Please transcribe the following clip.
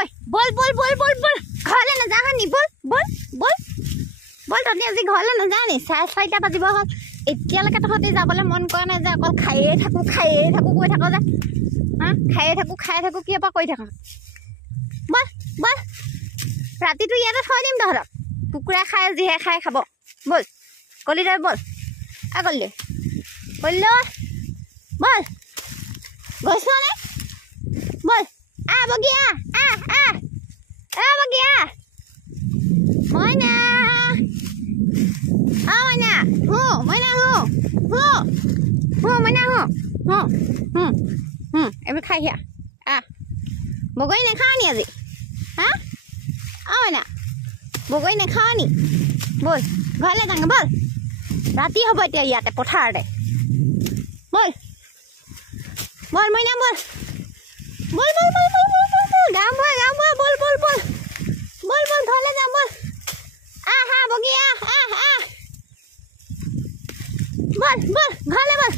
ঐ বল বল বল বল বল ঘৰলৈ নাযাওঁ নি বল বল বল বল তহঁতি আজি ঘৰলৈ নাযাওঁ নি 4:30 বাজিব হ'ল এতিয়ালৈকে তহঁতি যাবলৈ মন কৰা নাই যে অকল খায়ে থাকোঁ কৈ থাক যে হা খায়ে থাকোঁ কি পৰা কৰি থাক বল বল ৰাতিটো ইয়াতে থৈ দিম তহঁতক কুকুৰাই খাই যিহে খাই খাব বল কলি তই বল কলি বল বল গৈছ নে বল বগী বগী মইনা মইনা এইবোৰ খাই হিয়া বগৰী নাখাওঁ নি আজি হা মইনা বগৰী নাখাওঁ নি বল ঘৰলৈ যাওঁগে বল ৰাতি হ'ব এতিয়া ইয়াতে পথাৰতে বল বল মইনা বল বল বল বল বল বল বল বল গাম বল বল বল বল বল ঘৰলৈ যাম বল বগী বল বল ঘৰলৈ বল